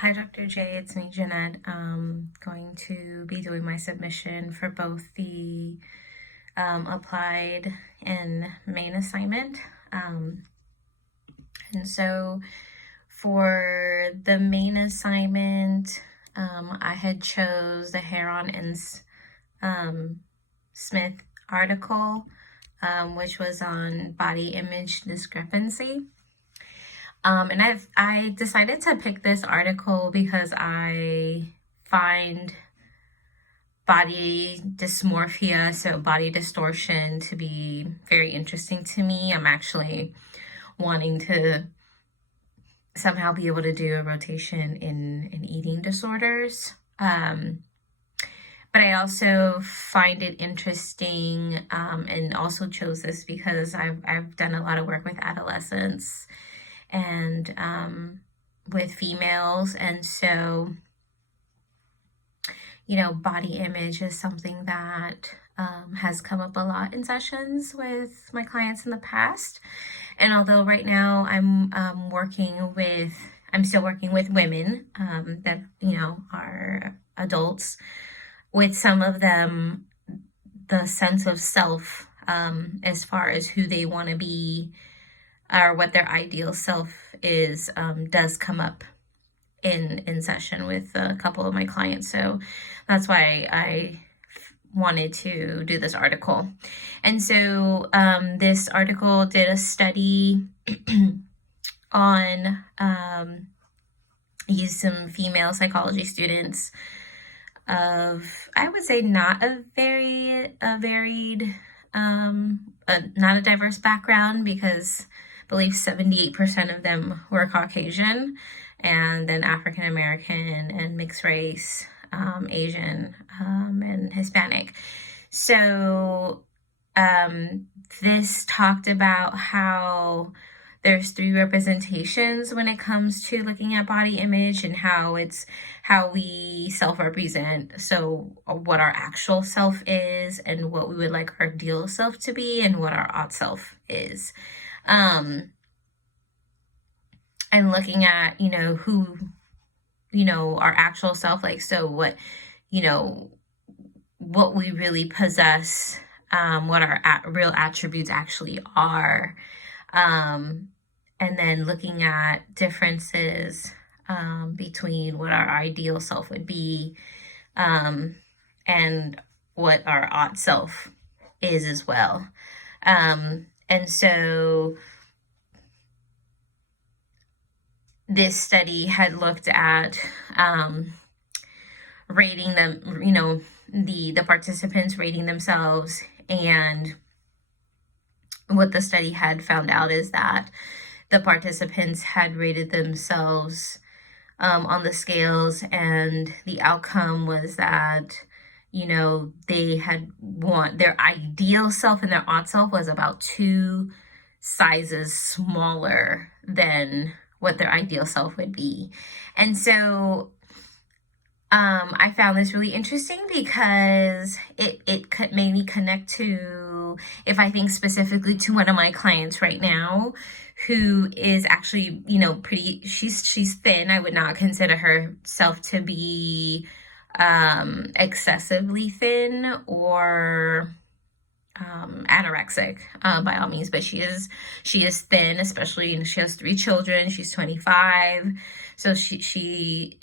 Hi, Dr. J. It's me, Jeanette. Going to be doing my submission for both the applied and main assignment. Um, and so for the main assignment, I had chose the Heron and Smith article, which was on body image discrepancy. And I decided to pick this article because I find body dysmorphia, so body distortion, to be very interesting to me. I'm actually wanting to somehow be able to do a rotation in eating disorders. But I also find it interesting, and also chose this because I've done a lot of work with adolescents and with females, and so body image is something that has come up a lot in sessions with my clients in the past. And although right now I'm still working with women that are adults, with some of them the sense of self, as far as who they want to be or what their ideal self is, does come up in session with a couple of my clients. So that's why I wanted to do this article. And so this article did a study on used some female psychology students of, I would say, not a varied, not a diverse background, because I believe 78% of them were Caucasian, and then African American and mixed race, Asian, and Hispanic. So this talked about how there's 3 representations when it comes to looking at body image, and how we self-represent. So what our actual self is, and what we would like our ideal self to be, and what our odd self is. And looking at, who, our actual self, like, so what we really possess, what our real attributes actually are. And then looking at differences between what our ideal self would be, and what our odd self is as well. And so this study had looked at rating them, the participants rating themselves, and what the study had found out is that the participants had rated themselves on the scales, and the outcome was that they had their ideal self and their odd self was about 2 sizes smaller than what their ideal self would be. And so I found this really interesting because it could made me connect to, if I think specifically to one of my clients right now, who is actually, she's thin. I would not consider herself to be excessively thin or anorexic by all means, but she is thin, especially, she has 3 children. She's 25, so she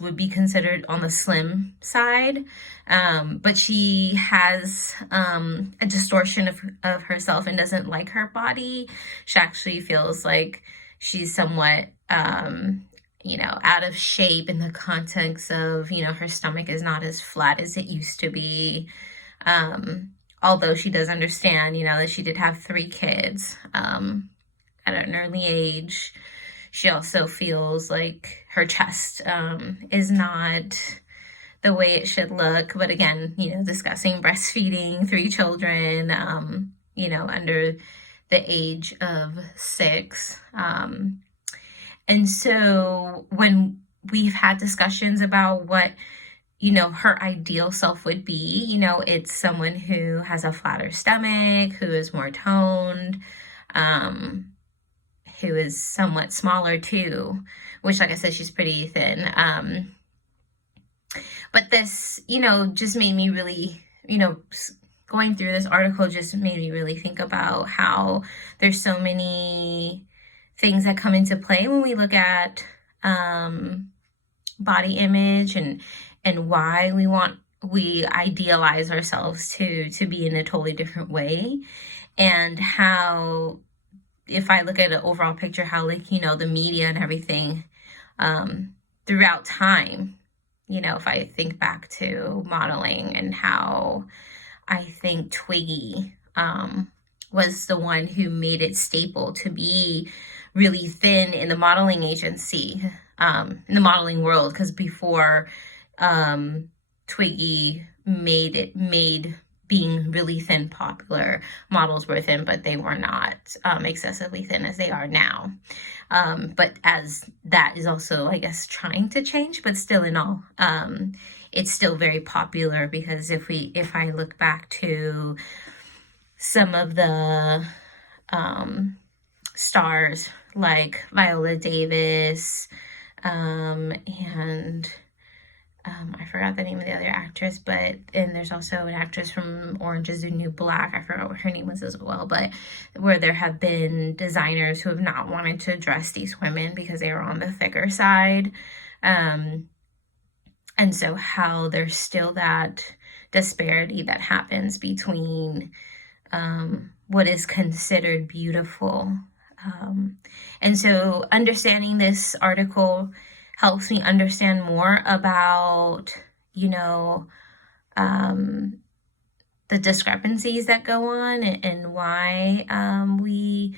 would be considered on the slim side, but she has a distortion of herself and doesn't like her body. She actually feels like she's somewhat out of shape, in the context of her stomach is not as flat as it used to be, although she does understand that she did have 3 kids at an early age. She also feels like her chest is not the way it should look. But again, discussing breastfeeding 3 children, under the age of 6. And so when we've had discussions about what, her ideal self would be, it's someone who has a flatter stomach, who is more toned, who is somewhat smaller too, which, like I said, she's pretty thin. But this, just made me really, going through this article just made me really think about how there's so many things that come into play when we look at body image and why we idealize ourselves to be in a totally different way, and how, if I look at an overall picture, how the media and everything throughout time, if I think back to modeling and how I think Twiggy was the one who made it staple to be really thin in the modeling agency, in the modeling world, because before Twiggy made being really thin popular. Models were thin, but they were not excessively thin as they are now. But as that is also, I guess, trying to change, but still in all, it's still very popular, because if I look back to some of the stars like Viola Davis, and I forgot the name of the other actress, and there's also an actress from Orange is the New Black, I forgot what her name was as well, but where there have been designers who have not wanted to dress these women because they were on the thicker side. And so how there's still that disparity that happens between what is considered beautiful. And so understanding this article helps me understand more about, the discrepancies that go on, and why we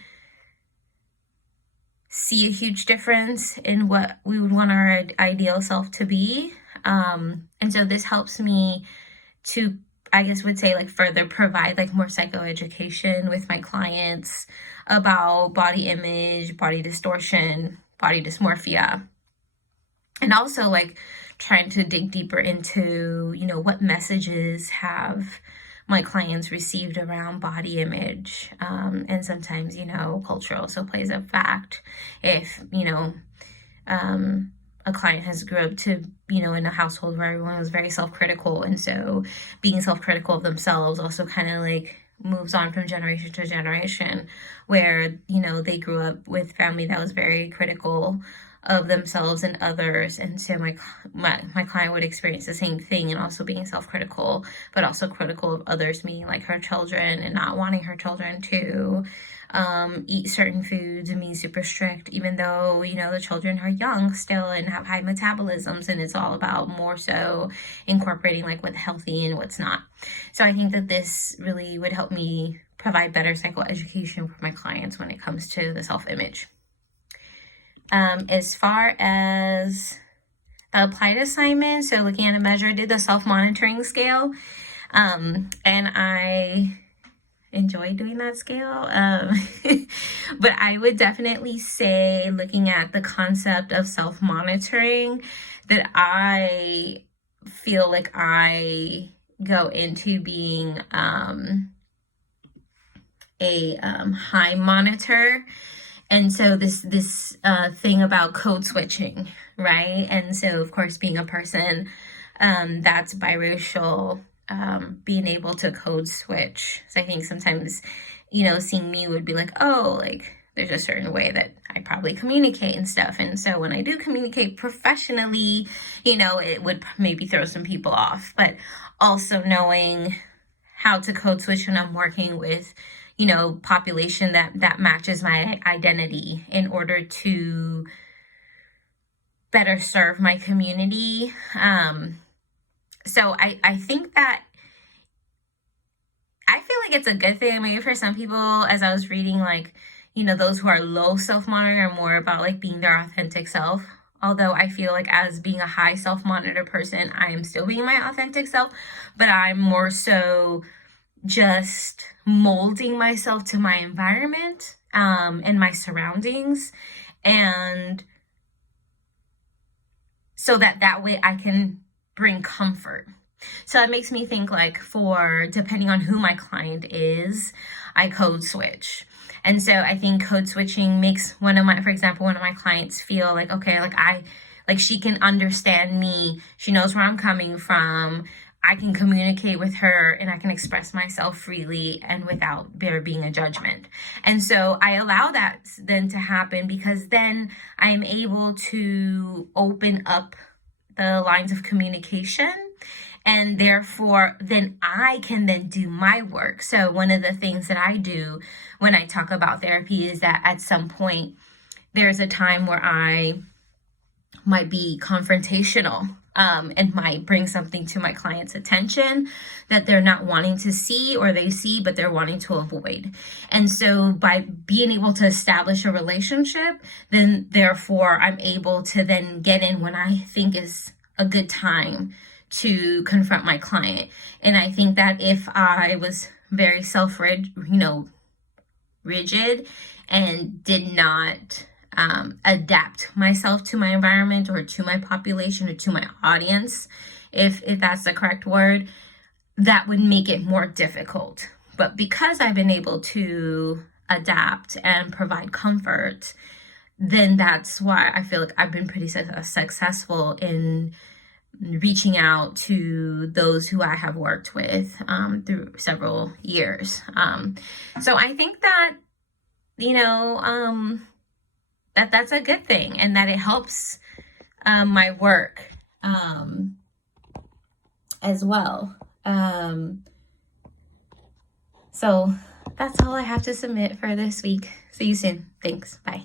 see a huge difference in what we would want our ideal self to be. And so this helps me to, I guess would say, like, further provide like more psychoeducation with my clients about body image, body distortion, body dysmorphia. And also like trying to dig deeper into, what messages have my clients received around body image. And sometimes, culture also plays a fact. If, a client has grew up to, in a household where everyone was very self-critical. And so being self-critical of themselves also kind of like moves on from generation to generation, where, they grew up with family that was very critical of themselves and others. And so my client would experience the same thing, and also being self-critical, but also critical of others, meaning like her children, and not wanting her children to eat certain foods, and being super strict, even though, the children are young still and have high metabolisms, and it's all about more so incorporating like what's healthy and what's not. So I think that this really would help me provide better psychoeducation for my clients when it comes to the self-image. As far as the applied assignment, so looking at a measure, I did the self-monitoring scale, and I enjoy doing that scale. But I would definitely say, looking at the concept of self-monitoring, that I feel like I go into being a high monitor. And so this thing about code switching, right? And so, of course, being a person that's biracial, being able to code switch. So I think sometimes, seeing me would be like, oh, like there's a certain way that I probably communicate and stuff. And so when I do communicate professionally, it would maybe throw some people off. But also knowing how to code switch when I'm working with population that matches my identity, in order to better serve my community. So I think that I feel like it's a good thing, maybe for some people, as I was reading, like, those who are low self-monitoring are more about like being their authentic self. Although I feel like, as being a high self-monitor person, I am still being my authentic self, but I'm more so just molding myself to my environment and my surroundings, and so that way I can bring comfort. So that makes me think, like, depending on who my client is, I code switch. And so I think code switching makes for example, one of my clients feel like, okay, like she can understand me. She knows where I'm coming from. I can communicate with her and I can express myself freely and without there being a judgment. And so I allow that then to happen, because then I'm able to open up the lines of communication, and therefore then I can then do my work. So one of the things that I do when I talk about therapy is that at some point there's a time where I might be confrontational, and might bring something to my client's attention that they're not wanting to see, or they see but they're wanting to avoid. And so by being able to establish a relationship, then therefore I'm able to then get in when I think is a good time to confront my client. And I think that if I was very rigid and did not adapt myself to my environment or to my population or to my audience, if that's the correct word, that would make it more difficult. But because I've been able to adapt and provide comfort, then that's why I feel like I've been pretty successful in reaching out to those who I have worked with through several years. So I think that, that's a good thing, and that it helps my work as well. So that's all I have to submit for this week. See you soon. Thanks. Bye.